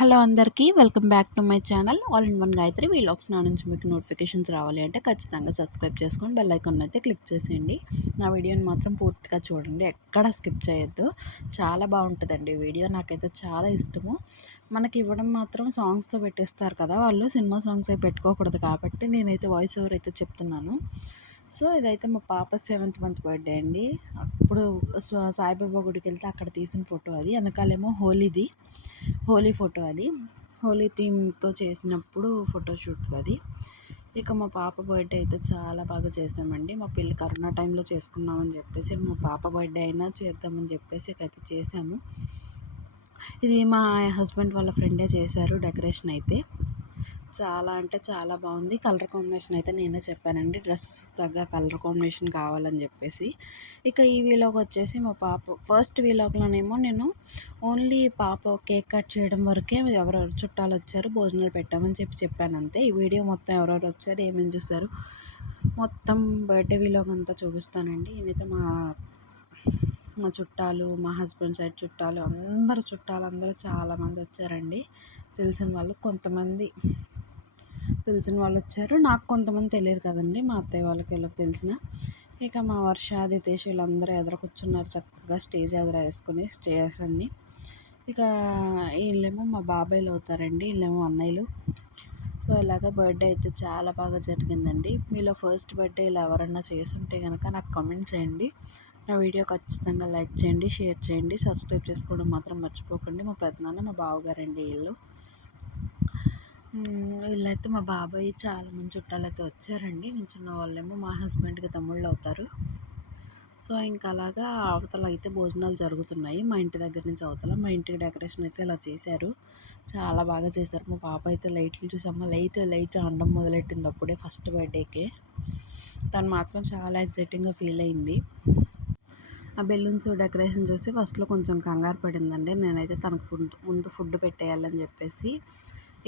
Hello అందరికీ welcome back to my channel all in one Gayatri vlogs. నా నుంచి మీకు నోటిఫికేషన్స్ రావాలి అంటే ఖచ్చితంగా సబ్స్క్రైబ్ చేసుకొని బెల్ ఐకాన్ అయితే క్లిక్ చేసేయండి. నా వీడియోని మాత్రం పూర్తిగా చూడండి, ఎక్కడ స్కిప్ చేయొద్దు. చాలా బాగుంటుందండి వీడియో, నాకైతే చాలా ఇష్టము. మనకి ఇవ్వడం మాత్రం సాంగ్స్తో పెట్టేస్తారు కదా, వాళ్ళు సినిమా సాంగ్స్ అవి పెట్టుకోకూడదు కాబట్టి నేనైతే వాయిస్ ఓవర్ అయితే చెప్తున్నాను. సో ఇదైతే మా పాప 7th మంత్ బర్త్డే అండి. అప్పుడు సాయిబాబా గుడికి వెళ్తే అక్కడ తీసిన ఫోటో అది. వెనకాలేమో హోలీ ఫోటో అది. హోలీ థీమ్తో చేసినప్పుడు ఫోటోషూట్ అది. ఇక మా పాప బర్త్డే అయితే చాలా బాగా చేసామండి. మా పెళ్ళి కరోనా టైంలో చేసుకున్నామని చెప్పేసి, మా పాప బర్త్డే అయినా చేద్దామని చెప్పేసి అయితే చేసాము. ఇది మా హస్బెండ్ వాళ్ళ ఫ్రెండే చేశారు డెకరేషన్ అయితే. చాలా అంటే చాలా బాగుంది. కలర్ కాంబినేషన్ అయితే నేనే చెప్పానండి, డ్రెస్ తగ్గ కలర్ కాంబినేషన్ కావాలని చెప్పేసి. ఇక ఈ వీలాగ్ వచ్చేసి మా పాప ఫస్ట్ వీలాగ్లోనేమో నేను ఓన్లీ పాప కేక్ కట్ చేయడం వరకే ఎవరెవరు చుట్టాలు వచ్చారు, భోజనాలు పెట్టామని చెప్పాను అంతే. ఈ వీడియో మొత్తం ఎవరెవరు వచ్చారు, ఏమేమి చూసారు మొత్తం బర్త్డే వీలాగ్ అంతా చూపిస్తానండి. నేనైతే మా చుట్టాలు, మా హస్బెండ్ సైడ్ చుట్టాలు అందరూ చాలామంది వచ్చారండి. తెలిసిన వాళ్ళు వచ్చారు. నాకు కొంతమంది తెలియదు కదండి, మా అత్తయ్య వాళ్ళకి వీళ్ళకి తెలిసిన. ఇక మా వర్ష, దితేష్ వీళ్ళందరూ ఎదురు కూర్చున్నారు చక్కగా స్టేజ్ ఎదుర వేసుకుని స్టేజ్ అన్ని. ఇక వీళ్ళేమో మా బాబాయ్లు అవుతారండి, వీళ్ళేమో అన్నయ్యలు. సో ఇలాగ బర్త్డే అయితే చాలా బాగా జరిగిందండి. మీలో ఫస్ట్ బర్త్డే ఇలా ఎవరన్నా చేసుంటే కనుక నాకు కామెంట్ చేయండి. నా వీడియో ఖచ్చితంగా లైక్ చేయండి, షేర్ చేయండి, సబ్స్క్రైబ్ చేసుకోవడం మాత్రం మర్చిపోకండి. మా పెద్దనాన్న మా బావగారండి వీళ్ళైతే మా బాబాయ్ చాలామంది చుట్టాలైతే వచ్చారండి. నించున్న వాళ్ళేమో మా హస్బెండ్కి తమ్ముళ్ళు అవుతారు. సో ఇంకా అలాగా అవతల అయితే భోజనాలు జరుగుతున్నాయి. మా ఇంటి దగ్గర నుంచి అవతల మా ఇంటికి డెకరేషన్ అయితే ఇలా చేశారు. చాలా బాగా చేశారు. మా పాప అయితే లైట్లు చూసమ్మ లైట్ అనడం మొదలెట్టింది అప్పుడే ఫస్ట్ బర్త్డేకే. తను మాత్రం చాలా ఎక్సైటింగ్గా ఫీల్ అయింది. ఆ బెలూన్స్ డెకరేషన్ చూసి ఫస్ట్లో కొంచెం కంగారు పడిందండి. నేనైతే తనకు ముందు ఫుడ్ పెట్టేయాలని చెప్పేసి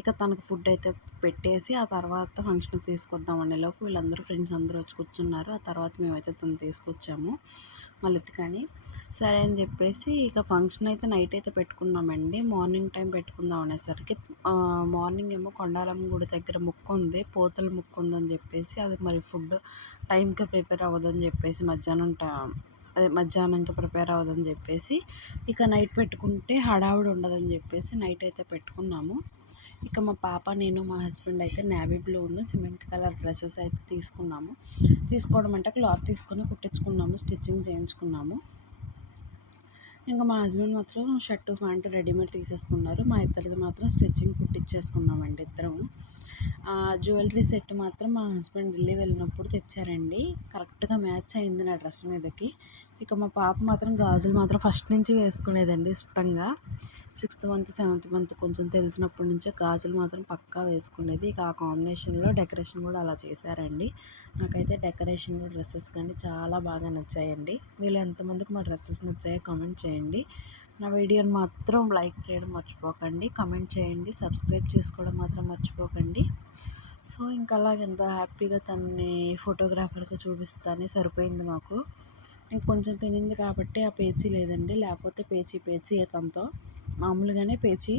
ఇక తనకు ఫుడ్ అయితే పెట్టేసి ఆ తర్వాత ఫంక్షన్కి తీసుకొద్దామనే లోపు వీళ్ళందరూ ఫ్రెండ్స్ అందరూ వచ్చి కూర్చున్నారు. ఆ తర్వాత మేమైతే తను తీసుకొచ్చాము మళ్ళీ కానీ సరే అని చెప్పేసి ఇక ఫంక్షన్ అయితే నైట్ అయితే పెట్టుకున్నామండి. మార్నింగ్ టైం పెట్టుకుందాం అనేసరికి మార్నింగ్ ఏమో కొండాలమ్మ గుడి దగ్గర ముక్కు ఉంది, పోతల ముక్కు ఉందని చెప్పేసి అది మరి ఫుడ్ టైంకి ప్రిపేర్ అవ్వదని చెప్పేసి మధ్యాహ్నంకి ప్రిపేర్ అవ్వదని చెప్పేసి ఇక నైట్ పెట్టుకుంటే హడావుడి ఉండదని చెప్పేసి నైట్ అయితే పెట్టుకున్నాము. ఇక మా పాప, నేను, మా హస్బెండ్ అయితే నేవీ బ్లూను సిమెంట్ కలర్ డ్రెస్సెస్ అయితే తీసుకోవడం అంటే క్లాత్ తీసుకొని కుట్టించుకున్నాము, స్టిచ్చింగ్ చేయించుకున్నాము. ఇంకా మా హస్బెండ్ మాత్రం షర్టు ప్యాంటు రెడీమేడ్ తీసేసుకున్నారు. మా ఇద్దరిది మాత్రం స్టిచ్చింగ్ కుట్టించేసుకున్నామండి ఇద్దరము. జ్యువెలరీ సెట్ మాత్రం మా హస్బెండ్ ఢిల్లీ వెళ్ళినప్పుడు తెచ్చారండి. కరెక్ట్గా మ్యాచ్ అయింది నా డ్రెస్ మీదకి. ఇక మా పాప మాత్రం గాజులు మాత్రం ఫస్ట్ నుంచి వేసుకునేదండి ఇష్టంగా. 6th మంత్ 7th మంత్ కొంచెం తెలిసినప్పటి నుంచే గాజులు మాత్రం పక్కా వేసుకునేది. ఇక ఆ కాంబినేషన్లో డెకరేషన్ కూడా అలా చేశారండి. నాకైతే డెకరేషన్ డ్రెస్సెస్ కానీ చాలా బాగా నచ్చాయండి. మీలో ఎంతమందికి మా డ్రెస్సెస్ నచ్చాయో కామెంట్ చేయండి. నా వీడియోని మాత్రం లైక్ చేయడం మర్చిపోకండి, కామెంట్ చేయండి, సబ్స్క్రైబ్ చేసుకోవడం మాత్రం మర్చిపోకండి. సో ఇంకా అలాగే ఎంతో హ్యాపీగా తనని ఫోటోగ్రాఫర్గా చూపిస్తానే సరిపోయింది మాకు. ఇంకొంచెం తినింది కాబట్టి ఆ పేచీ లేదండి, లేకపోతే పేచీ తనతో మామూలుగానే పేచీ.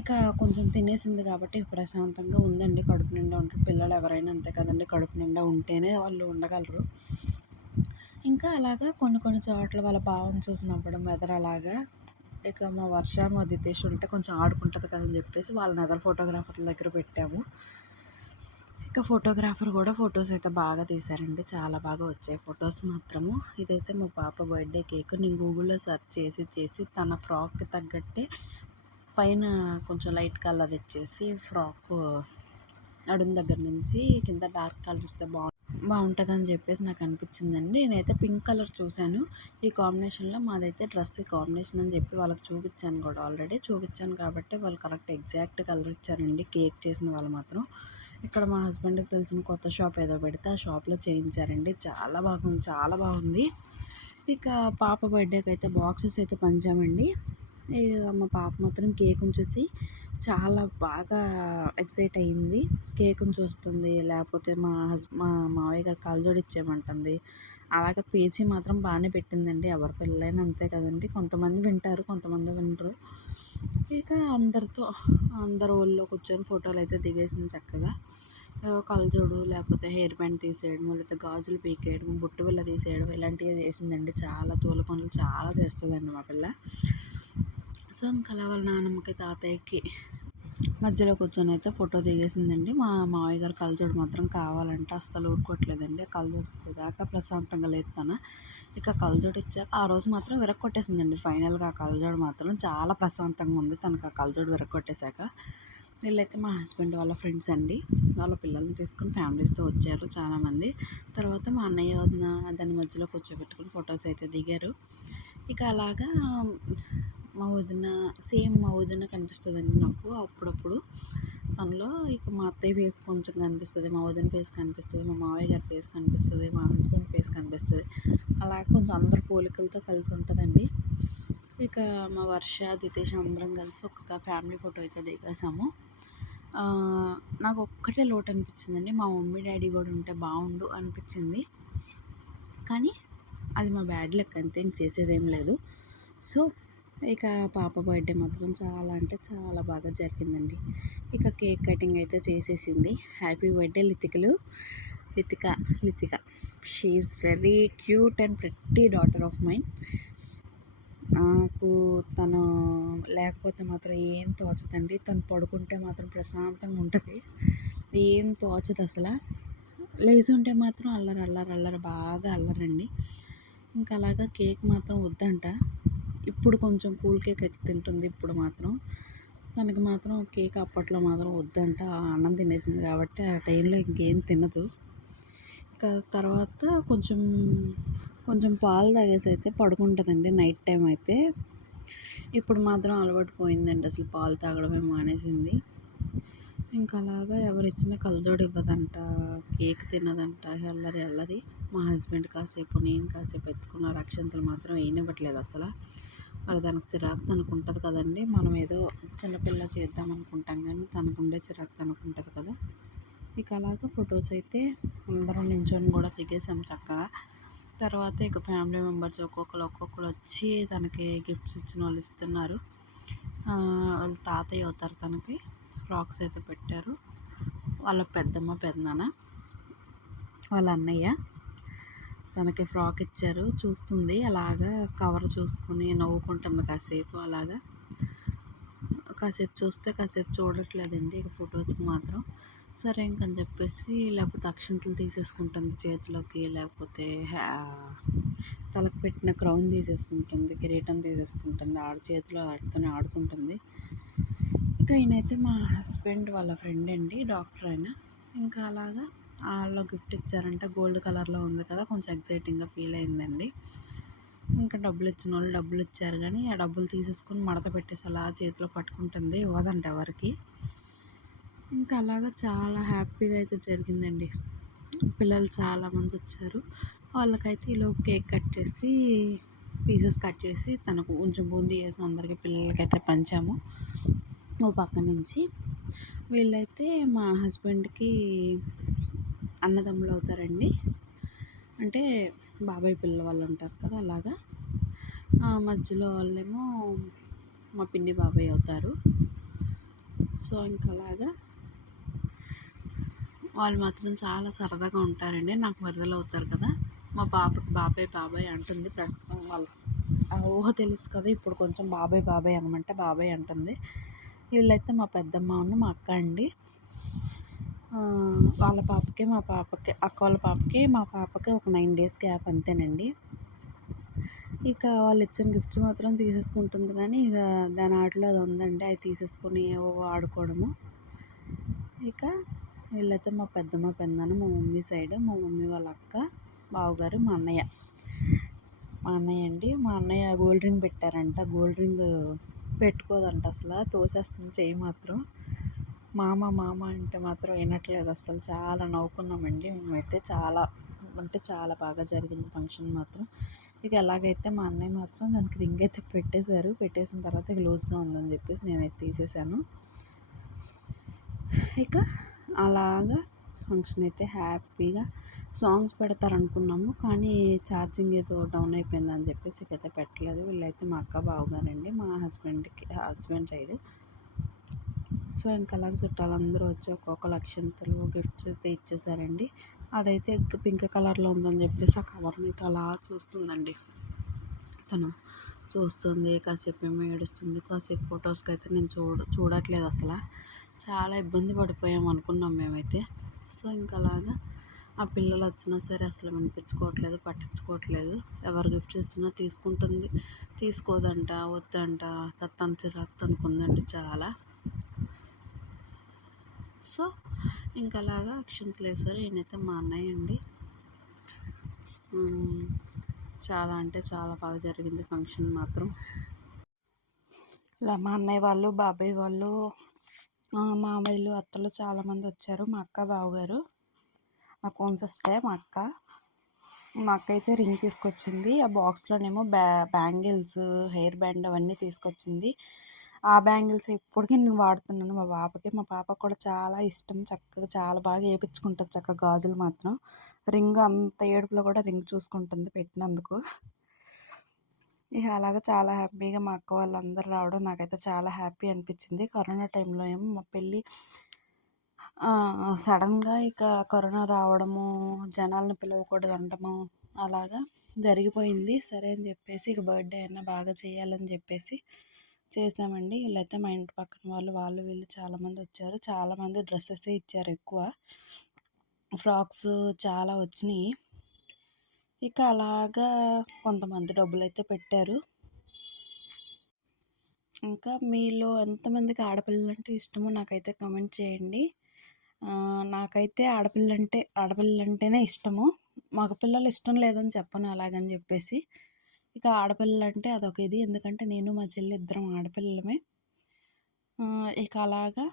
ఇక కొంచెం తినేసింది కాబట్టి ప్రశాంతంగా ఉందండి, కడుపు నిండా ఉంటారు. పిల్లలు ఎవరైనా అంతే కదండి, కడుపు నిండా ఉంటేనే వాళ్ళు ఉండగలరు. ఇంకా అలాగా కొన్ని చోట్ల వాళ్ళ భావం చూసి నవ్వడం అలాగా. ఇక మా వర్ష, మా దితేష్ ఉంటే కొంచెం ఆడుకుంటుంది కదని చెప్పేసి వాళ్ళని ఎదరు ఫోటోగ్రాఫర్ల దగ్గర పెట్టాము. ఇక ఫోటోగ్రాఫర్ కూడా ఫొటోస్ అయితే బాగా తీశారండి, చాలా బాగా వచ్చాయి ఫొటోస్ మాత్రము. ఇదైతే మా పాప బర్త్డే కేక్. నేను గూగుల్లో సెర్చ్ చేసి తన ఫ్రాక్కి తగ్గట్టే పైన కొంచెం లైట్ కలర్ ఇచ్చేసి ఫ్రాక్ నడుం దగ్గర నుంచి కింద డార్క్ కలర్ ఇస్తే బాగుంటుందని చెప్పేసి నాకు అనిపించిందండి. నేనైతే పింక్ కలర్ చూశాను. ఈ కాంబినేషన్లో మాదైతే డ్రెస్ కాంబినేషన్ అని చెప్పి వాళ్ళకి చూపించాను కూడా, ఆల్రెడీ చూపించాను కాబట్టి వాళ్ళు కరెక్ట్ ఎగ్జాక్ట్ కలర్ ఇచ్చారండి కేక్ చేసిన వాళ్ళు మాత్రం. ఇక్కడ మా హస్బెండ్కి తెలిసిన కొత్త షాప్ ఏదో పెడితే ఆ షాప్లో చేయించారండి. చాలా బాగుంది. ఇక పాప బర్త్డేకి అయితే బాక్సెస్ అయితే పంచామండి. ఇక మా పాప మాత్రం కేక్‌ని చూసి చాలా బాగా ఎక్సైట్ అయ్యింది. కేక్‌ని చూస్తుంది, లేకపోతే మా మావయ్య గారు కళ్ళజోడు ఇచ్చేయమంటుంది. అలాగే పేచీ మాత్రం బాగానే పెట్టిందండి. ఎవరి పిల్లలైనా అంతే కదండీ! కొంతమంది వింటారు, కొంతమంది వినరు. ఇక అందరు ఒళ్ళో కూర్చొని ఫోటోలైతే దిగేసింది చక్కగా. కళ్ళజోడు, లేకపోతే హెయిర్ బ్యాండ్ తీసేయడం, లేకపోతే గాజులు పీకేయడం, బొట్టు బిళ్ళ తీసేయడం ఇలాంటివి చేసిందండి. చాలా తోల పనులు చాలా చేస్తుందండి మా పిల్ల. సో ఇంకా అలా వాళ్ళ నాన్నమ్మకి, తాతయ్యకి మధ్యలో కూర్చొని అయితే ఫోటో దిగేసిందండి. మా మావయ్య గారు కళ్ళజోడు మాత్రం కావాలంటే అస్సలు ఊరుకోవట్లేదండి. కళ్ళజోడు ఇచ్చేదాకా ప్రశాంతంగా లేదు తను. ఇక కళ్ళజోడు ఇచ్చాక ఆ రోజు మాత్రం విరక్కొట్టేసిందండి. ఫైనల్గా ఆ కళ్ళజోడు మాత్రం చాలా ప్రశాంతంగా ఉంది తనకు ఆ కళ్ళజోడు విరక్కొట్టేశాక. వీళ్ళైతే మా హస్బెండ్ వాళ్ళ ఫ్రెండ్స్ అండి. వాళ్ళ పిల్లల్ని తీసుకొని ఫ్యామిలీస్తో వచ్చారు చాలామంది. తర్వాత మా అన్నయ్య, వదిన దాని మధ్యలో కూర్చోబెట్టుకొని ఫొటోస్ అయితే దిగారు. ఇక అలాగా మా వదిన కనిపిస్తుందండి నాకు అప్పుడప్పుడు. అందులో ఇక మా అత్తయ్య ఫేస్ కొంచెం కనిపిస్తుంది, మా వదిన ఫేస్ కనిపిస్తుంది, మా మావయ్య గారి ఫేస్ కనిపిస్తుంది, మా హస్బెండ్ ఫేస్ కనిపిస్తుంది. అలా కొంచెం అందరు పోలికలతో కలిసి ఉంటుందండి. ఇక మా వర్ష, దితేష్ అందరం కలిసి ఒక ఫ్యామిలీ ఫోటో అయితే దిగేసాము. నాకు ఒక్కటే లోటు అనిపించిందండి. మా మమ్మీ డాడీ కూడా ఉంటే బాగుండు అనిపించింది. కానీ అది మా బ్యాడ్ లక్ అంతే, ఇంక చేసేదేం లేదు. సో ఇక పాప బర్త్డే మాత్రం చాలా అంటే చాలా బాగా జరిగిందండి. ఇక కేక్ కటింగ్ అయితే చేసేసింది. Happy birthday Lithika. She is very cute and pretty daughter of mine. నాకు తను లేకపోతే మాత్రం ఏం తోచదండి. తను పడుకుంటే మాత్రం ప్రశాంతంగా ఉంటుంది. ఏం తోచదు అసలు. లేచి ఉంటే మాత్రం అల్లరి బాగా అల్లరండి. ఇంకా అలాగా కేక్ మాత్రం వద్దంట. ఇప్పుడు కొంచెం కూల్ కేక్ అయితే తింటుంది. ఇప్పుడు మాత్రం తనకి మాత్రం కేక్ అప్పట్లో మాత్రం వద్దంట. అన్నం తినేసింది కాబట్టి ఆ టైంలో ఇంకేం తినదు. ఇక తర్వాత కొంచెం పాలు తాగేసి అయితే పడుకుంటుందండి నైట్ టైం అయితే. ఇప్పుడు మాత్రం అలవాటు పోయిందండి, అసలు పాలు తాగడమే మానేసింది. ఇంకా అలాగా ఎవరిచ్చినా కళ్ళజోడు ఇవ్వదంట, కేక్ తినదంట, అల్లరి. మా హస్బెండ్ కాసేపు, నేను కాసేపు ఎత్తుకున్న అక్షంతలు మాత్రం వేయనివ్వట్లేదు అసలు. మరి దానికి చిరాకు తనకు ఉంటుంది కదండి. మనం ఏదో చిన్నపిల్ల చేద్దాం అనుకుంటాం, కానీ తనకు ఉండే చిరాకు తనకు ఉంటుంది కదా. ఇక అలాగా ఫొటోస్ అయితే అందరం నించొని కూడా దిగేసాం చక్కగా. తర్వాత ఇక ఫ్యామిలీ మెంబర్స్ ఒక్కొక్కరు వచ్చి తనకి గిఫ్ట్స్ ఇచ్చిన వాళ్ళు ఇస్తున్నారు. వాళ్ళ తాతయ్య అవుతారు తనకి. ఫ్రాక్స్ అయితే పెట్టారు. వాళ్ళ పెద్దమ్మ, పెదనాన్న, వాళ్ళ అన్నయ్య తనకి ఫ్రాక్ ఇచ్చారు. చూస్తుంది అలాగా, కవర్ చూసుకుని నవ్వుకుంటుంది కాసేపు. అలాగా కాసేపు చూస్తే కాసేపు చూడట్లేదండి ఇక ఫొటోస్కి మాత్రం. సరే ఇంకని చెప్పేసి లేకపోతే అక్షింతలు తీసేసుకుంటుంది చేతిలోకి, లేకపోతే తలకు పెట్టిన క్రౌన్ తీసేసుకుంటుంది, కిరీటం తీసేసుకుంటుంది. చేతిలో ఆడుతూనే ఆడుకుంటుంది. ఇక ఈయనైతే మా హస్బెండ్ వాళ్ళ ఫ్రెండ్ అండి, డాక్టర్ అయినా. ఇంకా అలాగా వాళ్ళు గిఫ్ట్ ఇచ్చారంటే గోల్డ్ కలర్లో ఉంది కదా, కొంచెం ఎక్సైటింగ్గా ఫీల్ అయిందండి. ఇంకా డబ్బులు ఇచ్చిన వాళ్ళు డబ్బులు ఇచ్చారు, కానీ ఆ డబ్బులు తీసేసుకొని మడత పెట్టేసి అలా చేతిలో పట్టుకుంటుంది, ఇవ్వదంట ఎవరికి. ఇంకా అలాగా చాలా హ్యాపీగా అయితే జరిగిందండి. పిల్లలు చాలామంది వచ్చారు. వాళ్ళకైతే ఈలోపు కేక్ కట్ చేసి పీసెస్ కట్ చేసి తనకు కొంచెం బూందీ వేసి అందరికీ పిల్లలకైతే పంచాము ఓ పక్క నుంచి. వీళ్ళైతే మా హస్బెండ్కి అన్నదమ్ములు అవుతారండి, అంటే బాబాయ్ పిల్ల వాళ్ళు ఉంటారు కదా అలాగా. మధ్యలో వాళ్ళేమో మా పిన్ని బాబాయ్ అవుతారు. సో ఇంకా అలాగా వాళ్ళు మాత్రం చాలా సరదాగా ఉంటారండి. నాకు మరదలు అవుతారు కదా. మా పాపకి బాబాయ్ అంటుంది ప్రస్తుతం. వాళ్ళు ఊహ తెలుసు కదా, ఇప్పుడు కొంచెం బాబాయ్ అనమంటే బాబాయ్ అంటుంది. వీళ్ళైతే మా పెద్దమ్మ, మా అక్క అండి. వాళ్ళ పాపకి అక్క వాళ్ళ పాపకి మా పాపకి ఒక 9 days గ్యాప్ అంతేనండి. ఇక వాళ్ళు ఇచ్చిన గిఫ్ట్స్ మాత్రం తీసేసుకుంటుంది, కానీ ఇక దాని ఆటలో అది ఉందండి, అవి తీసేసుకొని ఆడుకోవడము. ఇక వీళ్ళైతే మా పెద్దమ్మ, పెదనాన్న, మా మమ్మీ సైడ్, మా మమ్మీ వాళ్ళ అక్క, బావగారు, మా అన్నయ్య అండి. మా అన్నయ్య గోల్డ్ రింగ్ పెట్టారంట. గోల్డ్ రింగ్ పెట్టుకోదంట అసలు, తోసేస్తుంది చెయ్యి మాత్రం. మామ అంటే మాత్రం వినట్లేదు అసలు. చాలా నవ్వుకున్నామండి మేమైతే. చాలా అంటే చాలా బాగా జరిగింది ఫంక్షన్ మాత్రం. ఇక ఎలాగైతే మా అన్నయ్య మాత్రం దానికి రింగ్ అయితే పెట్టేశారు. పెట్టేసిన తర్వాత ఇక లూజ్గా ఉందని చెప్పేసి నేనైతే తీసేసాను. ఇక అలాగా ఫంక్షన్ అయితే హ్యాపీగా సాంగ్స్ పెడతారనుకున్నాము, కానీ ఛార్జింగ్ ఏదో డౌన్ అయిపోయిందని చెప్పేసి ఇకైతే పెట్టలేదు. వీళ్ళైతే మా అక్క బావగారండి, మా హస్బెండ్ సైడ్. సో ఇంకా అలాగే చుట్టాలందరూ వచ్చి ఒక్కొక్క లక్షంతలు గిఫ్ట్స్ అయితే ఇచ్చేసారండి. అదైతే పింక్ కలర్లో ఉందని చెప్పేసి ఆ కవర్ని అయితే అలా చూస్తుందండి. తను చూస్తుంది, కాసేపు ఏమో ఏడుస్తుంది, కాసేపు ఫొటోస్కి అయితే నేను చూడట్లేదు అసలు. చాలా ఇబ్బంది పడిపోయాం అనుకున్నాం మేమైతే. సో ఇంకా అలాగా ఆ పిల్లలు వచ్చినా సరే అసలు వినిపించుకోవట్లేదు, పట్టించుకోవట్లేదు. ఎవరు గిఫ్ట్స్ ఇచ్చినా తీసుకుంటుంది, తీసుకోదంట, వద్దంట. తన చిరాకు తనకుందండి చాలా. సో ఇంకా అలాగా అక్షింతలు వేశారు. ఈయనైతే మా అన్నయ్య అండి. చాలా అంటే చాలా బాగా జరిగింది ఫంక్షన్ మాత్రం. ఇలా మా అన్నయ్య వాళ్ళు, బాబాయ్ వాళ్ళు, మామయ్యలు, అత్తలు చాలామంది వచ్చారు. మా అక్క బావగారు, నా కోన్ సిస్టర్ మా అక్క. మా అక్క అయితే రింగ్ తీసుకొచ్చింది. ఆ బాక్స్లోనేమో బ్యాంగిల్స్, హెయిర్ బ్యాండ్ అవన్నీ తీసుకొచ్చింది. ఆ బ్యాంగిల్స్ ఇప్పటికీ నేను వాడుతున్నాను మా పాపకి. మా పాపకు కూడా చాలా ఇష్టం. చక్కగా చాలా బాగా వేయించుకుంటుంది చక్కగా గాజులు మాత్రం. రింగ్ అంత ఏడుపులో కూడా రింగ్ చూసుకుంటుంది పెట్టినందుకు. ఇక అలాగ చాలా హ్యాపీగా మా అక్క వాళ్ళందరూ రావడం నాకైతే చాలా హ్యాపీ అనిపించింది. కరోనా టైంలో ఏమో మా పెళ్ళి సడన్గా ఇక కరోనా రావడము, జనాలను పిలవకూడదు అనడము అలాగా జరిగిపోయింది. సరే అని చెప్పేసి ఇక బర్త్డే అయినా బాగా చేయాలని చెప్పేసి చేసామండి. వీళ్ళైతే మా ఇంటి పక్కన వాళ్ళు వీళ్ళు చాలామంది వచ్చారు. చాలామంది డ్రెస్సెస్ ఇచ్చారు ఎక్కువ. ఫ్రాక్స్ చాలా వచ్చినాయి. ఇక అలాగా కొంతమంది డబ్బులైతే పెట్టారు. ఇంకా మీలో ఎంతమందికి ఆడపిల్లలంటే ఇష్టమో నాకైతే కామెంట్ చేయండి. నాకైతే ఆడపిల్లలంటేనే ఇష్టము. మగపిల్లలు ఇష్టం లేదని చెప్పను అలాగని చెప్పేసి. ఇక ఆడపిల్లలంటే అదొక ఇది. ఎందుకంటే నేను మా చెల్లి ఇద్దరం ఆడపిల్లలమే. ఇక అలాగా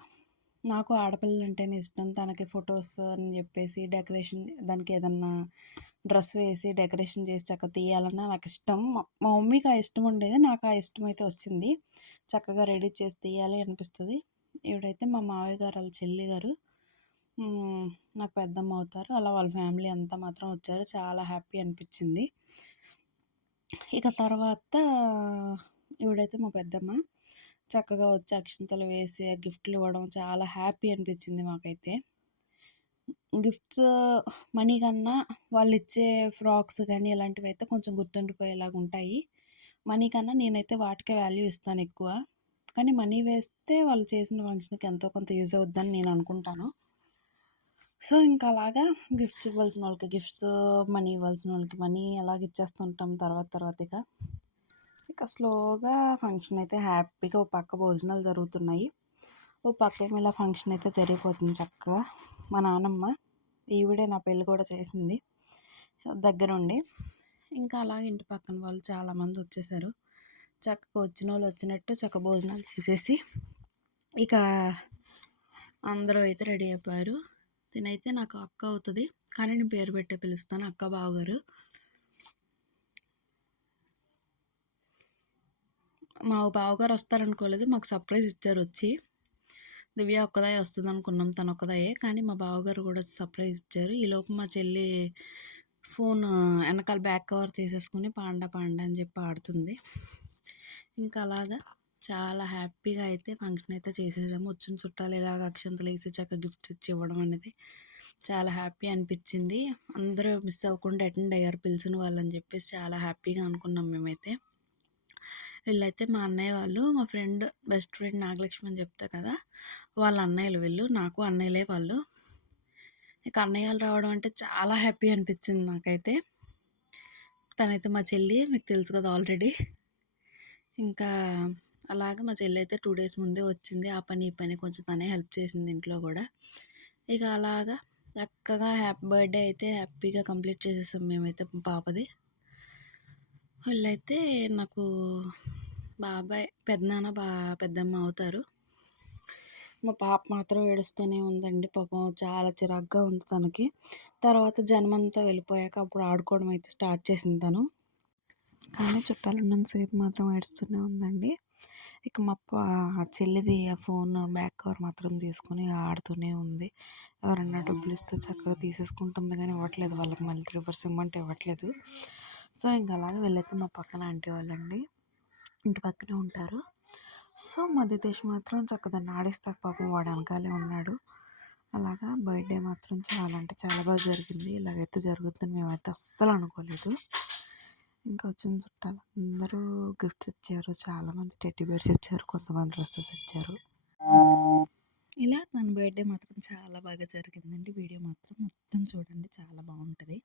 నాకు ఆడపిల్లలంటేనే ఇష్టం. తనకి ఫొటోస్ అని చెప్పేసి డెకరేషన్, దానికి ఏదన్నా డ్రెస్ వేసి డెకరేషన్ చేసి చక్కగా తీయాలన్నా నాకు ఇష్టం. మా మమ్మీకి ఆ ఇష్టం ఉండేది, నాకు ఆ ఇష్టం అయితే వచ్చింది. చక్కగా రెడీ చేసి తీయాలి అనిపిస్తుంది. ఈవిడైతే మా మావయ్య గారు వాళ్ళ చెల్లి గారు, నాకు పెద్దమ్మ అవుతారు. అలా వాళ్ళ ఫ్యామిలీ అంతా మాత్రం వచ్చారు. చాలా హ్యాపీ అనిపించింది. ఇక తర్వాత ఈవిడైతే మా పెద్దమ్మ చక్కగా వచ్చి అక్షింతలు వేసి గిఫ్ట్లు ఇవ్వడం చాలా హ్యాపీ అనిపించింది మాకైతే. గిఫ్ట్స్ మనీ కన్నా వాళ్ళు ఇచ్చే ఫ్రాక్స్ కానీ ఇలాంటివి అయితే కొంచెం గుర్తుండిపోయేలాగా ఉంటాయి. మనీ కన్నా నేనైతే వాటికే వాల్యూ ఇస్తాను ఎక్కువ. కానీ మనీ వేస్తే వాళ్ళు చేసిన ఫంక్షన్కి ఎంతో కొంత యూజ్ అవుద్దని నేను అనుకుంటాను. సో ఇంకా అలాగా గిఫ్ట్స్ ఇవ్వాల్సిన వాళ్ళకి గిఫ్ట్స్, మనీ ఇవ్వాల్సిన వాళ్ళకి మనీ అలాగ ఇచ్చేస్తుంటాం తర్వాత ఇక స్లోగా ఫంక్షన్ అయితే హ్యాపీగా ఓ పక్క భోజనాలు జరుగుతున్నాయి, ఓ పక్క ఏమో ఇలా ఫంక్షన్ అయితే జరిగిపోతుంది చక్కగా. మా నాన్నమ్మ ఈవిడే నా పెళ్ళి కూడా చేసింది దగ్గరుండి. ఇంకా అలాగే ఇంటి పక్కన వాళ్ళు చాలామంది వచ్చేసారు. చక్కగా వచ్చిన వాళ్ళు వచ్చినట్టు చక్కగా భోజనాలు చేసేసి ఇక అందరూ అయితే రెడీ అయిపోయారు. తినైతే నాకు అక్క అవుతుంది, కానీ నేను పేరు పెట్టే పిలుస్తాను, అక్క బావగారు. మా బావగారు వస్తారనుకోలేదు, మాకు సర్ప్రైజ్ ఇచ్చారు వచ్చి. దివ్య ఒక్కదాయి వస్తుంది అనుకున్నాం, తను ఒక్కదాయే, కానీ మా బావగారు కూడా సర్ప్రైజ్ ఇచ్చారు. ఈలోపు మా చెల్లి ఫోన్ వెనకాల బ్యాక్ కవర్ తీసేసుకుని పాండా పాండా అని చెప్పి ఆడుతుంది. ఇంకా అలాగా చాలా హ్యాపీగా అయితే ఫంక్షన్ అయితే చేసేసాము. వచ్చిన చుట్టాలు ఇలాగ అక్షంతలు వేసి చక్కగా గిఫ్ట్స్ ఇచ్చి ఇవ్వడం అనేది చాలా హ్యాపీ అనిపించింది. అందరూ మిస్ అవ్వకుండా అటెండ్ అయ్యారు పిలిచిన వాళ్ళని చెప్పేసి చాలా హ్యాపీగా అనుకున్నాం మేమైతే. వీళ్ళైతే మా అన్నయ్య వాళ్ళు, మా బెస్ట్ ఫ్రెండ్ నాగలక్ష్మి అని చెప్తా కదా, వాళ్ళ అన్నయ్యలు వీళ్ళు. నాకు అన్నయ్యలే వాళ్ళు. ఇక అన్నయ్యలు రావడం అంటే చాలా హ్యాపీ అనిపించింది నాకైతే. తనైతే మా చెల్లి, మీకు తెలుసు కదా ఆల్రెడీ. ఇంకా అలాగా మా చెల్లి అయితే 2 డేస్ ముందే వచ్చింది. ఆ పని ఈ పని కొంచెం తనే హెల్ప్ చేసింది ఇంట్లో కూడా. ఇక అలాగా చక్కగా హ్యాపీ బర్త్డే అయితే హ్యాపీగా కంప్లీట్ చేసేసాం మేమైతే పాపది. వీళ్ళైతే నాకు బాబాయ్, పెద్దనాన్న, పెద్దమ్మ అవుతారు. మా పాప మాత్రం ఏడుస్తూనే ఉందండి పాపం, చాలా చిరాగ్గా ఉంది తనకి. తర్వాత జన్మంతా వెళ్ళిపోయాక అప్పుడు ఆడుకోవడం అయితే స్టార్ట్ చేసింది తను. కానీ చుట్టాలున్నంత సేపు మాత్రం ఏడుస్తూనే ఉందండి. ఇక మా చెల్లిది ఆ ఫోన్ బ్యాక్ కవర్ మాత్రం తీసుకొని ఆడుతూనే ఉంది. ఎవరన్నా డబ్బులు ఇస్తే చక్కగా తీసేసుకుంటుంది కానీ ఇవ్వట్లేదు, వాళ్ళకి మళ్ళీ రివర్స్ ఇమ్మంటే ఇవ్వట్లేదు. సో ఇంకా అలాగే వెళ్ళైతే మా పక్కన ఆంటీ వాళ్ళండి, ఇంటి పక్కనే ఉంటారు. సో మధ్యదేశ్ మాత్రం చక్కగా దాన్ని ఆడిస్తాక పాపం వాడు వెనకాలే ఉన్నాడు. అలాగా బర్త్డే మాత్రం చాలా అంటే చాలా బాగా జరిగింది. ఇలాగైతే జరుగుతుందని మేమైతే అస్సలు అనుకోలేదు. ఇంకా వచ్చిన చుట్టాలు అందరూ గిఫ్ట్స్ ఇచ్చారు. చాలామంది టెడ్డీ బేర్స్ ఇచ్చారు, కొంతమంది డ్రెస్సెస్ ఇచ్చారు. ఇలా తన బర్త్డే మాత్రం చాలా బాగా జరిగిందండి. వీడియో మాత్రం మొత్తం చూడండి, చాలా బాగుంటుంది.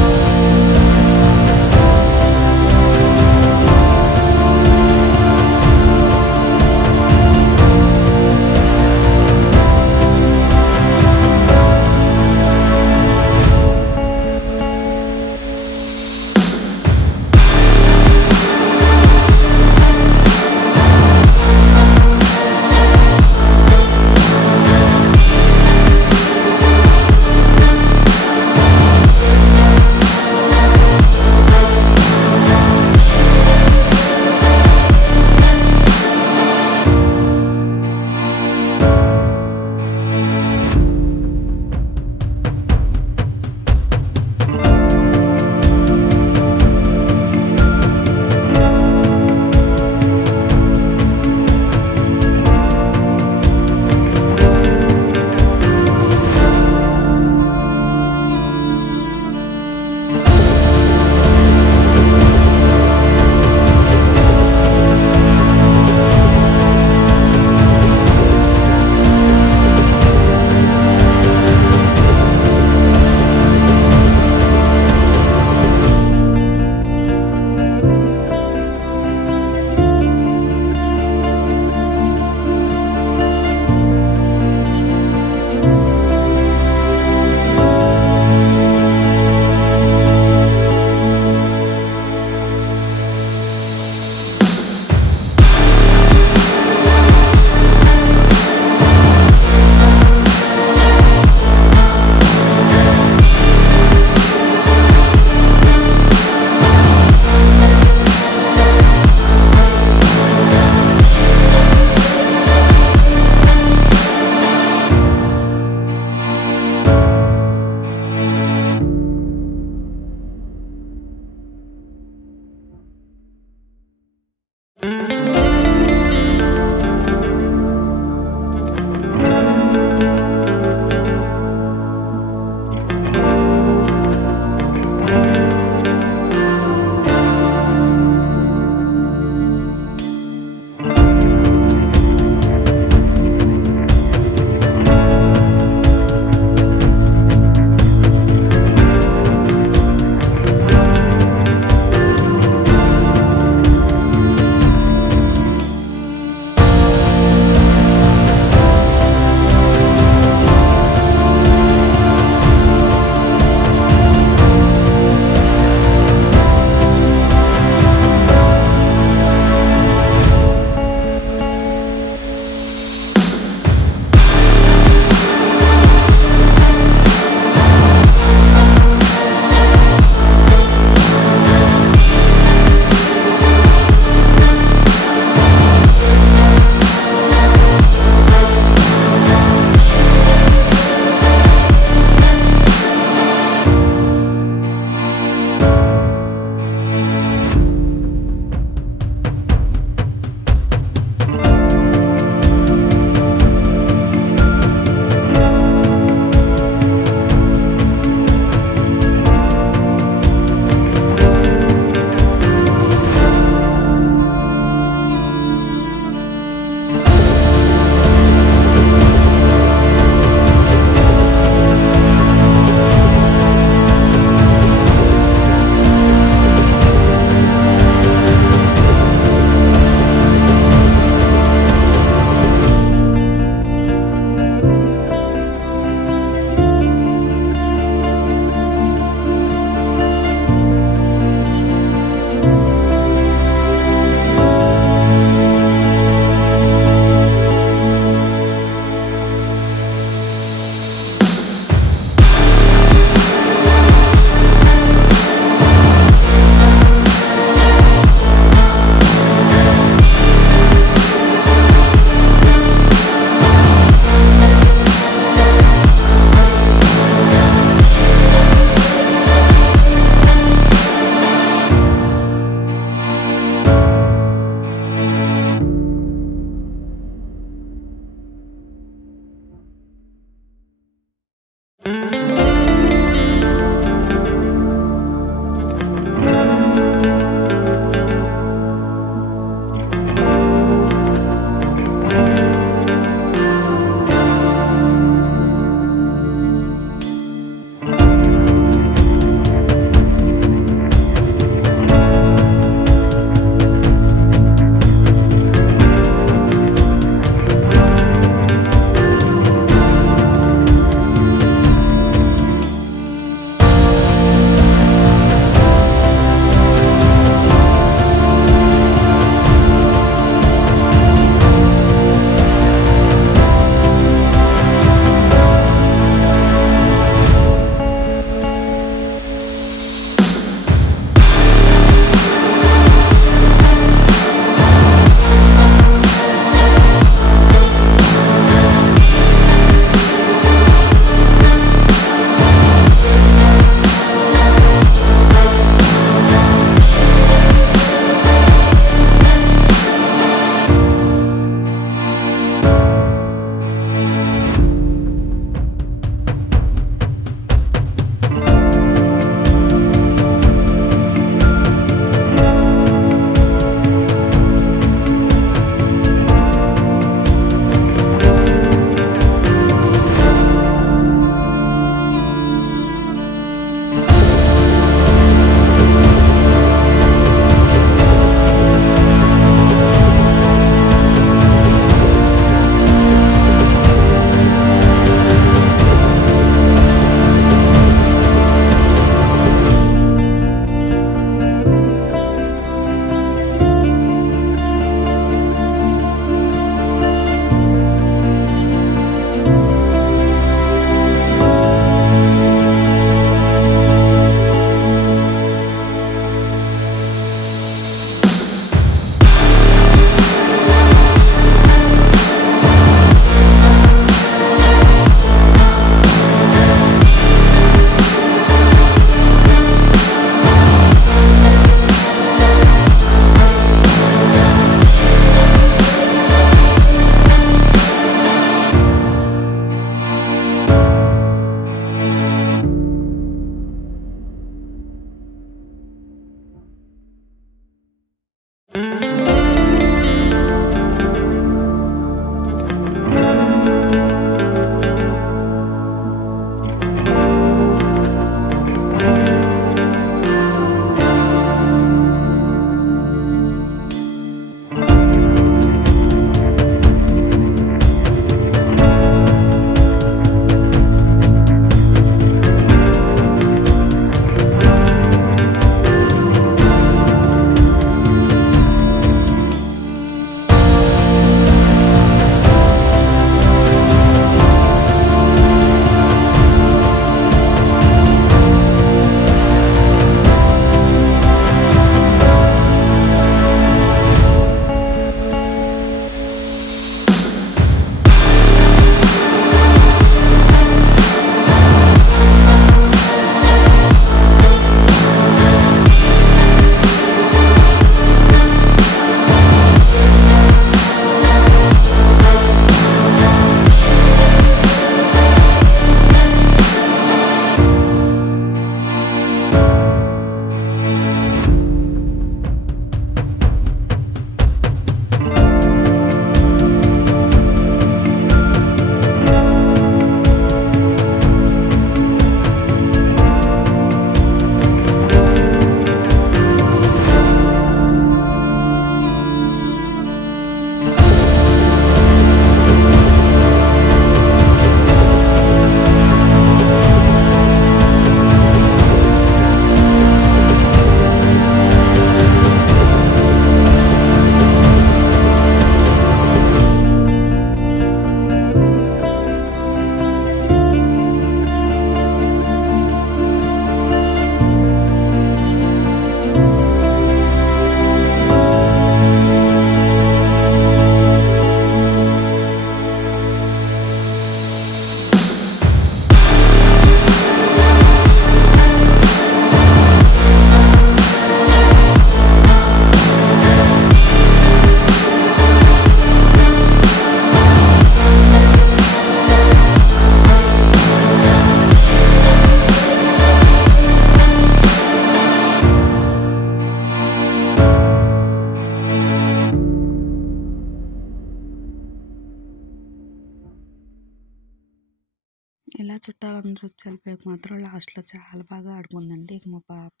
ఇలా చుట్టాలందరూ వచ్చి వెళ్ళిపోయాక మాత్రం లాస్ట్‌లో చాలా బాగా ఆడుకుందండి. ఇక మా పాప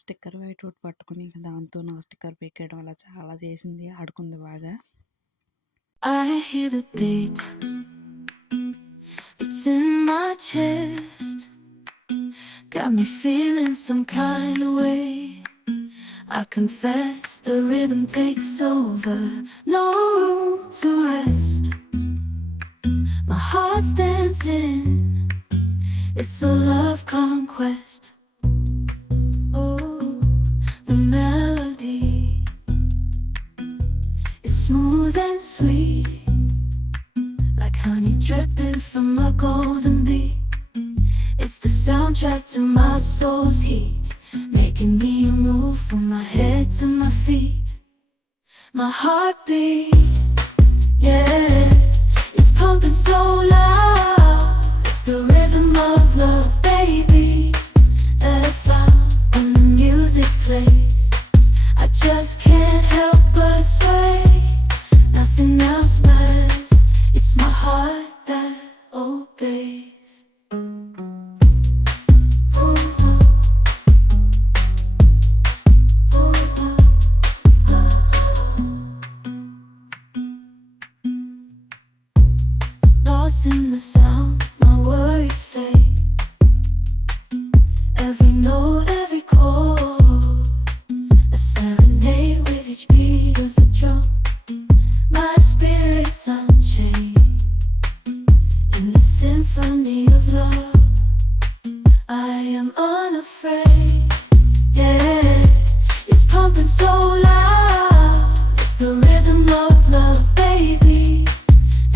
స్టిక్కర్ వైట్ ఒకటి పట్టుకుని ఇక దాంతో నా స్టిక్కర్ పీకేయడం అలా చాలా చేసింది. ఆడుకుంది బాగా. I hear the beat, it's in my chest, got me feeling some kind of way. I confess the rhythm takes over, no room to rest. My heart's dancing, it's a love conquest. Oh, the melody, it's smooth and sweet, like honey dripping from a golden bee. It's the soundtrack to my soul's heat, making me move from my head to my feet. My heartbeat, yeah, it's pumping so loud. It's the rhythm of love, baby, that I found when the music plays. I just can't help but sway. Nothing else matters. It's my heart that obeys. Lost in the sound, my worries fade. Every note, every chord, a serenade with each beat of the drum. My spirit's unchained in the symphony of love. I am unafraid, yeah, it's pumping so loud. It's the rhythm of love, baby,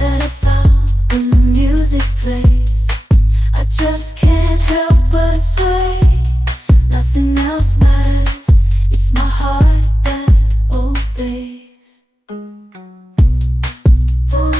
that I found when the music plays. I just can't help but sway. Nothing else matters. It's my heart that obeys. Oh,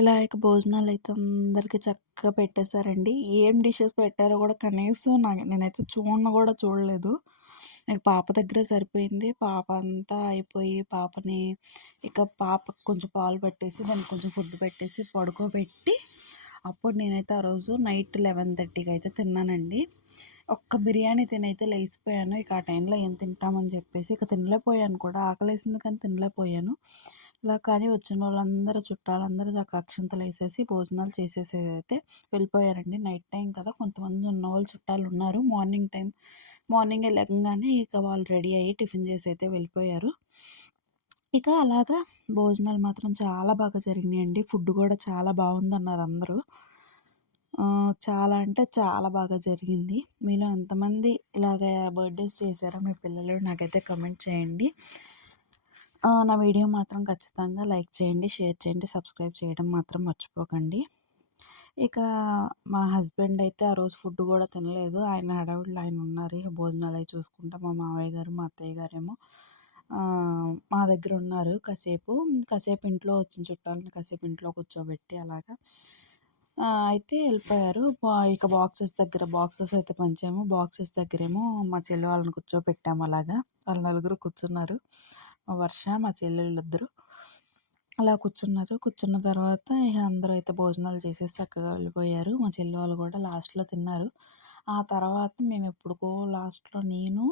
ఇలా ఇక భోజనాలైతే అందరికి చక్కగా పెట్టేశారండి. ఏం dishes పెట్టారో కూడా కనీసం నేనైతే చూడను కూడా చూడలేదు. ఇక పాప దగ్గరే సరిపోయింది. పాప అంతా అయిపోయి పాపని ఇక పాపకు కొంచెం పాలు పట్టేసి, దానికి కొంచెం ఫుడ్ పెట్టేసి పడుకోబెట్టి, అప్పుడు నేనైతే ఆ రోజు నైట్ 11:30కి అయితే తిన్నానండి. ఒక్క బిర్యానీ తినైతే లేసిపోయాను. ఇక ఆ టైంలో ఏం తింటామని చెప్పేసి ఇక తినలేకపోయాను కూడా. ఆకలేసింది కానీ తినలేకపోయాను. ఇలా కానీ వచ్చిన వాళ్ళందరూ చుట్టాలందరూ చక్కగా అక్షింతలేసేసి భోజనాలు చేసేసి అయితే వెళ్ళిపోయారండి. నైట్ టైం కదా, కొంతమంది ఉన్నవాళ్ళు చుట్టాలు ఉన్నారు. మార్నింగే లెగంగానే ఇక వాళ్ళు రెడీ అయ్యి టిఫిన్ చేసి అయితే వెళ్ళిపోయారు. ఇక అలాగా భోజనాలు మాత్రం చాలా బాగా జరిగినాయండి. ఫుడ్ కూడా చాలా బాగుందన్నారు అందరూ. చాలా అంటే చాలా బాగా జరిగింది. మీలో ఎంతమంది ఇలాగ బర్త్‌డేస్ చేశారో మీ పిల్లలు నాకైతే కామెంట్ చేయండి. నా వీడియో మాత్రం ఖచ్చితంగా లైక్ చేయండి, షేర్ చేయండి, సబ్స్క్రైబ్ చేయడం మాత్రం మర్చిపోకండి. ఇక మా హస్బెండ్ అయితే ఆ రోజు ఫుడ్ కూడా తినలేదు. ఆయన హడావిడిలో ఆయన ఉన్నారు. ఇక భోజనాలు అవి చూసుకుంటా మా మావయ్య గారు, మా అత్తయ్య గారేమో మా దగ్గర ఉన్నారు కాసేపు. కాసేపు ఇంట్లో వచ్చిన చుట్టాలని కాసేపు ఇంట్లో కూర్చోబెట్టి అలాగా అయితే వెళ్ళిపోయారు. ఇక బాక్సెస్ అయితే పంచాము. బాక్సెస్ దగ్గరేమో మా చెల్లి వాళ్ళని కూర్చోబెట్టాము అలాగా. వాళ్ళు నలుగురు కూర్చున్నారు. మా వర్ష, మా చెల్లెళ్ళిద్దరూ అలా కూర్చున్నారు. కూర్చున్న తర్వాత ఇక అందరూ అయితే భోజనాలు చేసేసి చక్కగా వెళ్ళిపోయారు. మా చెల్లి వాళ్ళు కూడా లాస్ట్‌లో తిన్నారు. ఆ తర్వాత మేము ఎప్పుడుకో లాస్ట్‌లో నేను,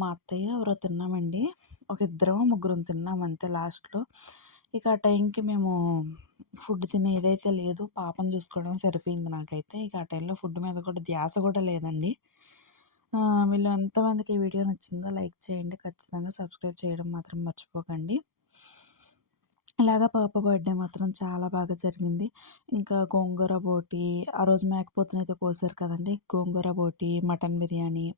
మా అత్తయ్య ఎవరో తిన్నామండి. ఒక ఇద్దరమో ముగ్గురం తిన్నాం అంతే లాస్ట్‌లో. ఇక ఆ టైంకి మేము ఫుడ్ తినేదైతే లేదు. పాపను చూసుకోవడం సరిపోయింది నాకైతే. ఇక ఆ టైంలో ఫుడ్ మీద కూడా ధ్యాస కూడా లేదండి. మీలో ఎంతమందికి ఈ వీడియో నచ్చిందో లైక్ చేయండి. ఖచ్చితంగా సబ్స్క్రైబ్ చేయడం మాత్రం మర్చిపోకండి. ఇలాగ పాప బర్త్‌డే మాత్రం చాలా బాగా జరిగింది. ఇంకా గోంగూర బోటి, ఆ రోజు మేకపోతునైతే కోసారు కదండీ! గోంగూర బోటి, mutton biryani,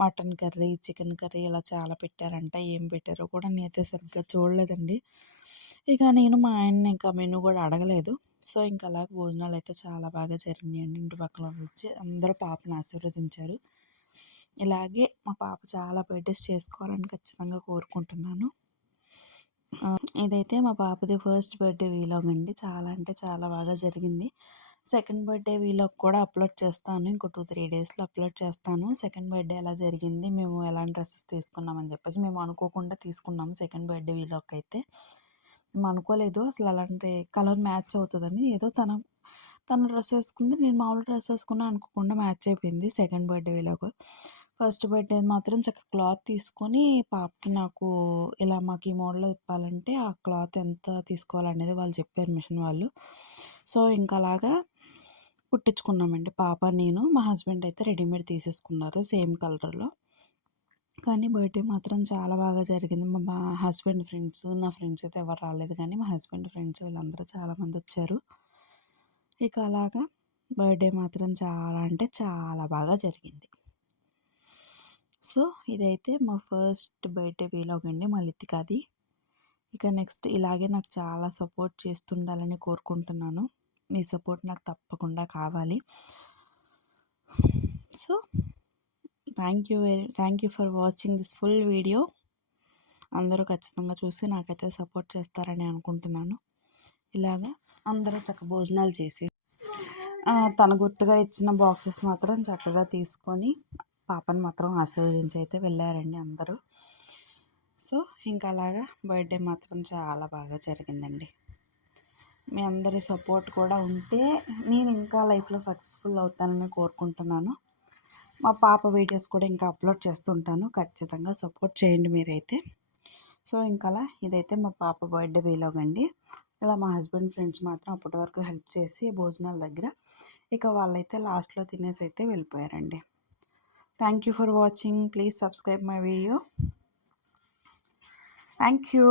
mutton curry, chicken curry ఇలా చాలా పెట్టారంట. ఏం పెట్టారో కూడా నేనైతే సరిగ్గా చూడలేదండి. ఇక నేను మా ఆయన్ని ఇంకా మెనూ కూడా అడగలేదు. సో, ఇంక అలాగ భోజనాలైతే చాలా బాగా జరిగినాయండి. ఇంటి పక్కల వాళ్ళు వచ్చి అందరూ పాపని ఆశీర్వదించారు. ఇలాగే మా పాప చాలా బర్త్‌డేస్ చేసుకోవాలని ఖచ్చితంగా కోరుకుంటున్నాను. ఇదైతే మా పాపది ఫస్ట్ బర్త్‌డే వీలాగ్ అండి. చాలా అంటే చాలా బాగా జరిగింది. సెకండ్ బర్త్‌డే వీలాగ్ కూడా అప్లోడ్ చేస్తాను. ఇంకో 2, 3 డేస్‌లో అప్లోడ్ చేస్తాను. సెకండ్ బర్త్‌డే ఎలా జరిగింది, మేము ఎలాంటి డ్రెసెస్ తీసుకున్నామని చెప్పేసి. మేము అనుకోకుండా తీసుకున్నాము సెకండ్ బర్త్‌డే వీలాగ్ అయితే. మేము అనుకోలేదు అసలు అలాంటి కలర్ మ్యాచ్ అవుతదని. ఏదో తన డ్రెస్ ఏసుకుంది. నేను మామూలు డ్రెస్ ఏసుకున్నా అనుకోకుండా మ్యాచ్ అయిపోయింది second birthday vlog. First birthday మాత్రం చక్కగా క్లాత్ తీసుకొని పాపకి నాకు ఇలా మాకు ఈ మోడల్‌లో ఇప్పాలంటే ఆ క్లాత్ ఎంత తీసుకోవాలనేది వాళ్ళు చెప్పారు మిషన్ వాళ్ళు. సో, ఇంక అలాగా కుట్టించుకున్నామండి పాప, నేను. మా హస్బెండ్ అయితే రెడీమేడ్ తీసేసుకున్నారు సేమ్ కలర్‌లో. కానీ బర్త్‌డే మాత్రం చాలా బాగా జరిగింది. మా హస్బెండ్ ఫ్రెండ్స్, నా ఫ్రెండ్స్ అయితే ఎవరు రాలేదు కానీ మా హస్బెండ్ ఫ్రెండ్స్ వీళ్ళందరూ చాలామందొచ్చారు. ఇక అలాగా బర్త్‌డే మాత్రం చాలా అంటే చాలా బాగా జరిగింది. సో, ఇదైతే మా ఫస్ట్ బర్త్‌డే వీలాగ్ అండి మా లితికాది. ఇక నెక్స్ట్ ఇలాగే నాకు చాలా సపోర్ట్ చేస్తుండాలని కోరుకుంటున్నాను. మీ సపోర్ట్ నాకు తప్పకుండా కావాలి. So, thank you for watching this full video. అందరూ ఖచ్చితంగా చూసి నాకైతే సపోర్ట్ చేస్తారని అనుకుంటున్నాను. ఇలాగా అందరూ భోజనాలు చేసి తన గుర్తుగా ఇచ్చిన బాక్సెస్ మాత్రం చక్కగా తీసుకొని పాపను మాత్రం ఆశీర్వదించి అయితే వెళ్ళారండి అందరూ. సో, ఇంకా అలాగా బర్త్‌డే మాత్రం చాలా బాగా జరిగిందండి. మీ అందరి సపోర్ట్ కూడా ఉంటే నేను ఇంకా లైఫ్‌లో సక్సెస్‌ఫుల్ అవుతానని కోరుకుంటున్నాను. మా పాప వీడియోస్ కూడా ఇంకా అప్లోడ్ చేస్తుంటాను. ఖచ్చితంగా సపోర్ట్ చేయండి మీరైతే. సో, ఇంకలా ఇదైతే మా పాప బర్త్‌డే వీలాగ్ అండి. ఇలా మా హస్బెండ్ ఫ్రెండ్స్ మాత్రం అప్పటి వరకు హెల్ప్ చేసి భోజనాల దగ్గర ఇక వాళ్ళైతే లాస్ట్‌లో తినేసి అయితే వెళ్ళిపోయారండి. Thank you for watching. Please subscribe my video. Thank you.